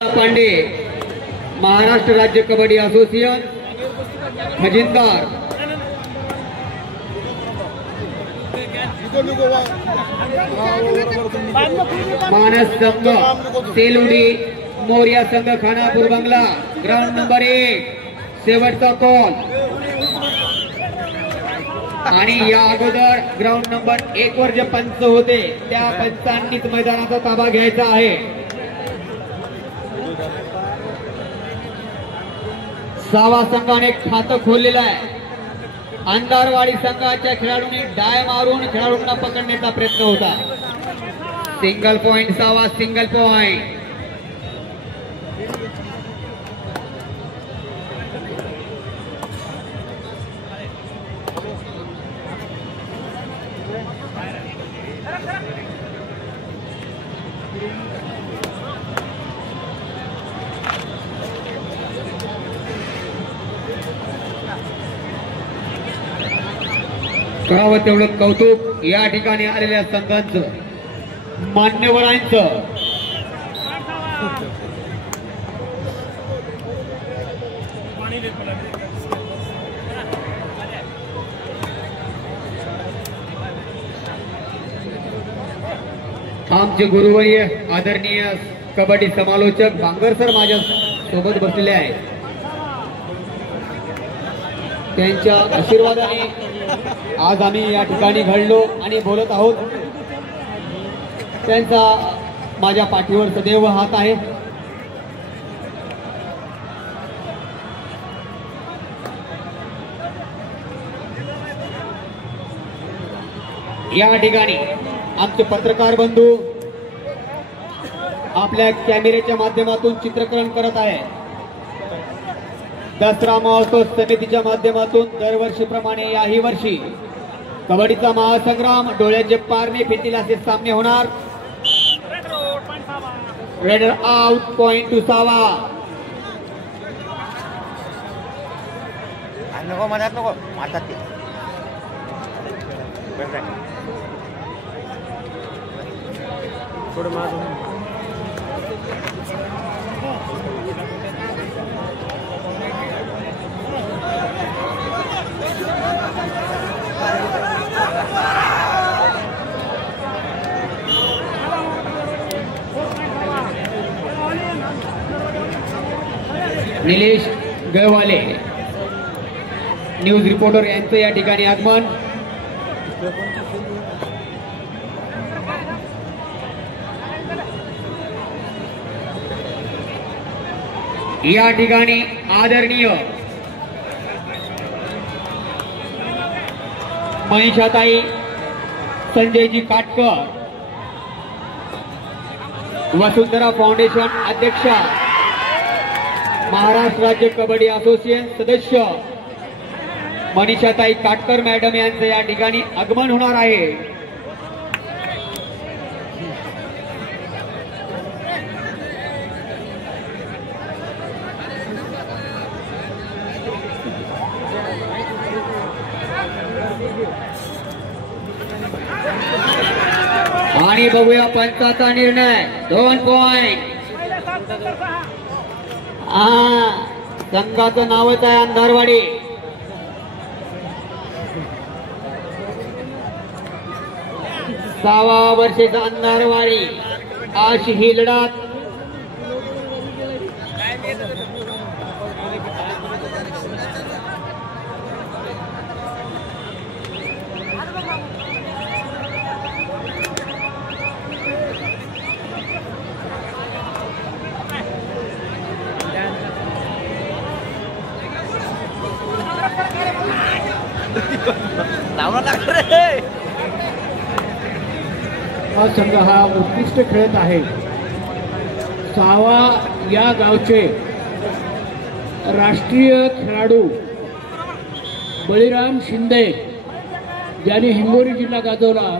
पांडे महाराष्ट्र राज्य कबड्डी असोसिएशन खजिनदार मानस संघ सेलुडी मोर्या संघ खानापूर बंगला ग्राउंड नंबर 1 शेवटचा कॉल आणि या अगोदर ग्राउंड नंबर 1 वर जे पंच होते त्या पंचांनीच मैदानाचा ताबा घ्यायचा आहे। सावा संघाने खातं खोललेलं आहे। अंधारवाडी संघाच्या खेळाडूंनी डाय मारून खेळाडूंना पकडण्याचा प्रयत्न होता। सिंगल पॉइंट सावा सिंगल पॉइंट। करावं तेवढं कौतुक या ठिकाणी आलेल्या संघांचं मान्यवरांचं। आमचे गुरुवर्य आदरणीय कबड्डी समालोचक बांगर सर माझ्या सोबत बसलेले आहेत। त्यांच्या आशीर्वादाने आज आम्ही या ठिकाणी घडलो आणि बोलत आहोत। त्यांचा माझ्या पाठीवर सदैव हात आहे। या ठिकाणी आमचे पत्रकार बंधू आपल्या कॅमेऱ्याच्या माध्यमातून चित्रीकरण करत आहे। दसरा महोत्सव समितीच्या माध्यमातून दरवर्षीप्रमाणे याही वर्षी कबड्डीचा महासंग्राम डोळ्याचे पारणे फिरतील असे सामने होणार। रेडर आउट पॉइंट टू सावा। नको मनात नको मारतात ते थोडं मार। निलेश गळवाले न्यूज रिपोर्टर यांचं या ठिकाणी आगमन। या ठिकाणी आदरणीय मनीषाताई संजयजी काटकर वसुंधरा फाउंडेशन अध्यक्षा महाराष्ट्र राज्य कबड्डी असोसिएशन सदस्य मनीषाताई काटकर मॅडम यांचं या ठिकाणी आगमन होणार आहे। आणि बघूया पंचाचा निर्णय 2 पॉइंट। संघाचं नावच आहे अंधारवाडी। सावा वर्षाचा अंधारवाडी अशी ही लढत। हा संघ हा उत्कृष्ट खेळत आहे। सावा या गावचे राष्ट्रीय खेळाडू बळीराम शिंदे ज्यांनी हिंगोली जिल्हा गाजवला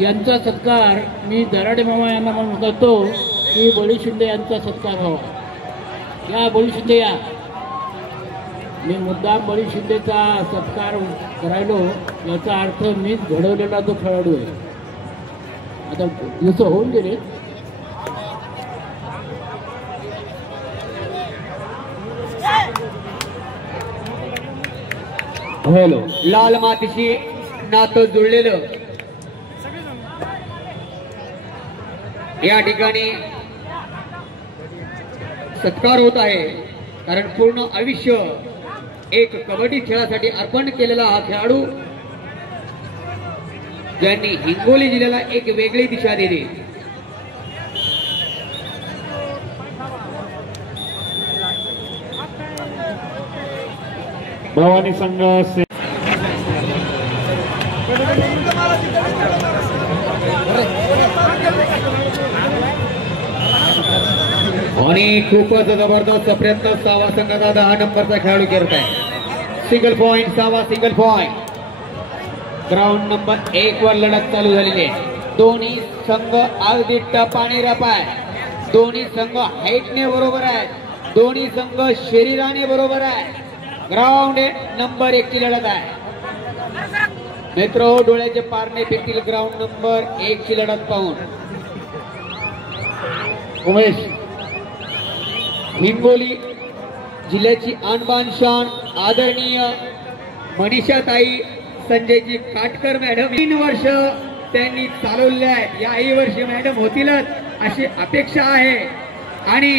यांचा सत्कार मी दराडे मामा यांना म्हणून करतो की बळी शिंदे यांचा सत्कार व्हावा। या बळी शिंदे या मी मुद्दाम बळी शिंदेचा सत्कार करायलो याचा अर्थ मीच घडवलेला तो खेळाडू आहे। आता दिवस होऊन गेले हॅलो लाल मातीशी नातं जुळलेलं या ठिकाणी सत्कार होत आहे, कारण पूर्ण आयुष्य एक कबड्डी खेळासाठी अर्पण केलेला हा खेळाडू ज्यांनी हिंगोली जिल्ह्याला एक वेगळी दिशा दिली. भवानी संघ आणि खूपच जबरदस्त प्रयत्न सावा संघाचा 10 नंबरचा खेळाडू करत आहे. सिंगल पॉइंट सावा, सिंगल पॉइंट. ग्राउंड नंबर 1 वर लढत चालू झालेली आहे. दोन्ही संघ अगदी टपाने रप आहे. दोन्ही संघ हाईटने बरोबर आहे. दोन्ही संघ शरीराने बरोबर आहे. ग्राउंड नंबर 1 ची लढत आहे. मित्र डोळ्याचे पारणे फेकतील ग्राउंड नंबर 1 ची लढत पाहून. उमेश हिंगोली जिल्ह्याची आणबान शान आदरणीय मनीषाताई संजयजी काटकर मॅडम 3 वर्ष त्यांनी चालवले आहे. याही वर्षी मॅडम होतीलच अशी अपेक्षा आहे. आणि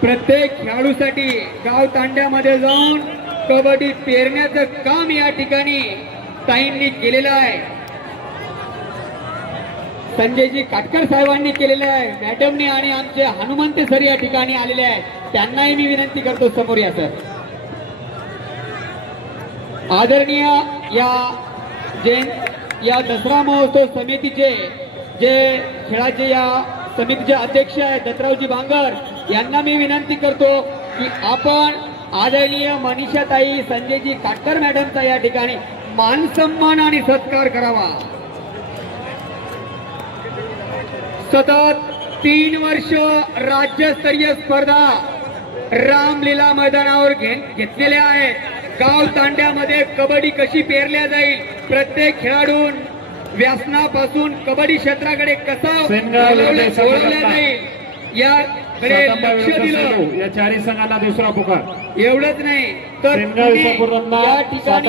प्रत्येक खेळाडूसाठी गाव तांड्यामध्ये जाऊन कबड्डी पेरण्याचं काम या ठिकाणी ताईंनी केलेलं आहे. संजयजी काटकर साहेबांनी केलेलं आहे. मॅडमनी आणि आमचे हनुमंत सर या ठिकाणी आलेले आहेत. त्यांनाही मी विनंती करतो समोर या सर. आदरणीय या दसरा महोत्सव समितीचे जे खेळाचे या समितीचे अध्यक्ष आहेत दत्तरावजी भांगर यांना मी विनंती करतो की आपण आदरणीय मनीषाताई संजयजी काटकर मॅडमचा या ठिकाणी मान सन्मान आणि सत्कार करावा. सतत 3 वर्ष राज्यस्तरीय स्पर्धा रामलीला मैदानावर घेतलेल्या आहेत. गाव तांड्यामध्ये कबड्डी कशी पेरल्या जाईल, प्रत्येक खेळाडू व्यसनापासून कबड्डी क्षेत्राकडे कसा वळवल्या जाईल याकडे लक्ष दिलं. या चारी संघांना दुसरा पुकार. एवढंच नाही तर या ठिकाणी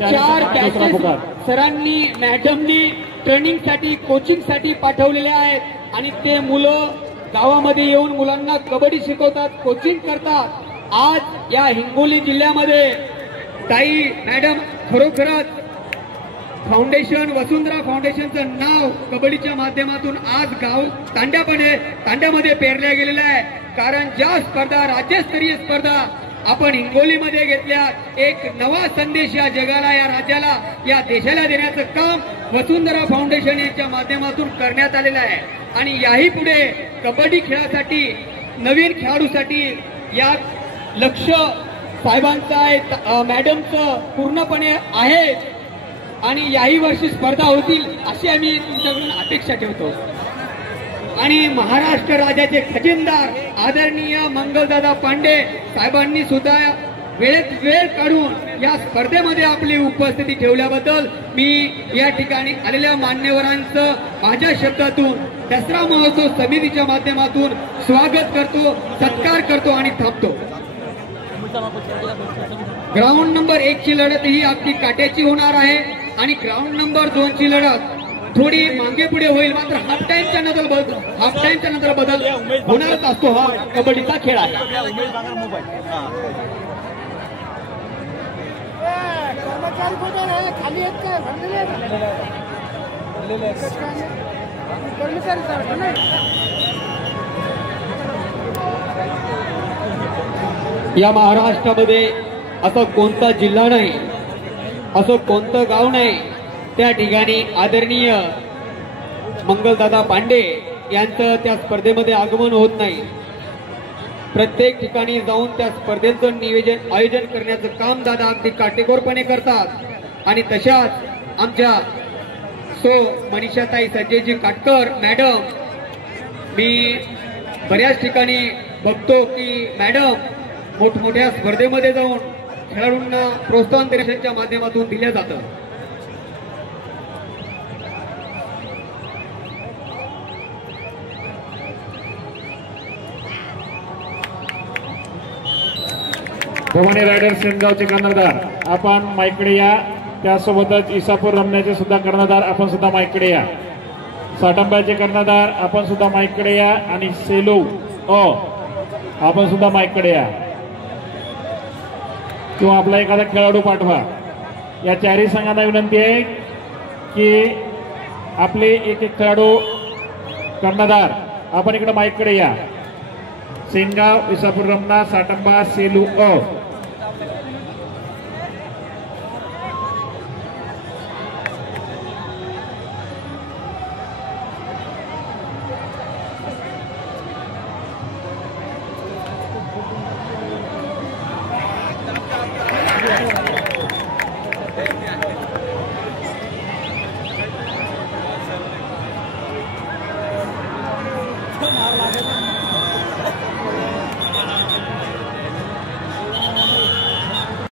4 बॅचेस सरांनी मॅडमनी ट्रेनिंगसाठी कोचिंगसाठी पाठवलेले आहेत. आणि ते मुलं गावामध्ये येऊन मुलांना कबड्डी शिकवतात, कोचिंग करतात. आज या हिंगोली जिल्ह्यामध्ये ताई मॅडम खरोखरच फाउंडेशन वसुंधरा फाउंडेशनचं नाव कबड्डीच्या माध्यमातून आज गाव तांड्यामध्ये पेरल्या गेलेलं आहे. कारण ज्या स्पर्धा राज्यस्तरीय स्पर्धा आपण हिंगोलीमध्ये घेतल्या, एक नवा संदेश या जगाला, या राज्याला, या देशाला देण्याचं काम वसुंधरा फाउंडेशन यांच्या माध्यमातून करण्यात आलेलं आहे. आणि याही पुढे कबड्डी खेळासाठी नवीन खेळाडूसाठी या लक्ष साहेबांचं आहे, मॅडमचं पूर्णपणे आहे. आणि याही वर्षी स्पर्धा होतील अशी आम्ही तुमच्याकडून अपेक्षा ठेवतो. आणि महाराष्ट्र राज्याचे खजिनदार आदरणीय मंगलदादा पांडे साहेबांनी सुद्धा वेळेत वेळ काढून या स्पर्धेमध्ये आपली उपस्थिती ठेवल्याबद्दल मी या ठिकाणी आलेल्या मान्यवरांचं माझ्या शब्दातून दसरा महोत्सव समितीच्या माध्यमातून स्वागत करतो, सत्कार करतो आणि थांबतो. ग्राउंड नंबर 1 ची लढत ही अगदी काट्याची होणार आहे. आणि ग्राउंड नंबर 2 ची लढत थोडी मागे पुढे होईल. मात्र हाफ टाइमच्या नंतर बदल होणारच असतो. हा कबड्डीचा खेळ आहे. या महाराष्ट्रामध्ये असं कोणता जिल्हा नाही, असं कोणतं गाव नाही त्या ठिकाणी आदरणीय मंगलदादा पांडे यांचं त्या स्पर्धेमध्ये आगमन होत नाही. प्रत्येक ठिकाणी जाऊन त्या स्पर्धेचं आयोजन करण्याचं काम दादा अगदी काटेकोरपणे करतात. आणि तशाच आमच्या मनीषाताई संजयजी काटकर मॅडम, मी बऱ्याच ठिकाणी बघतो की मॅडम मोठमोठ्या स्पर्धेमध्ये जाऊन खेळाडूंना प्रोत्साहन देण्याच्या माध्यमातून दिलं जातं. भवानी रायडर्स शेनगावचे कर्णधार आपण माईकडे या. त्यासोबतच इसापूर रमण्याचे सुद्धा कर्णधार आपण सुद्धा माईकडे या. साटंब्याचे कर्णधार आपण सुद्धा माईकडे या. आणि सेलू आपण सुद्धा माईकडे या, किंवा आपला एखादा खेळाडू पाठवा. या चारही संघांना विनंती आहे की आपले एक एक खेळाडू कर्णधार आपण इकडे माईकडे या. सेनगाव, इसापूर रमणा, साटंबा, सेलू